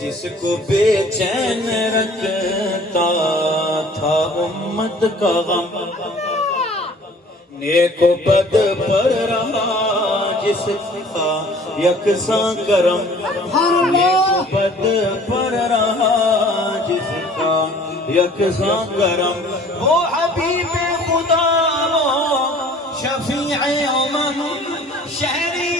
جس کو بے چین رکھتا تھا امت کا غم، نیک و بد پر رہا جس کا یکساں کرم، نیک و بد پر رہا جس کا یکساں کرم، وہ حبیب خدا وہ شفیع امم، شہری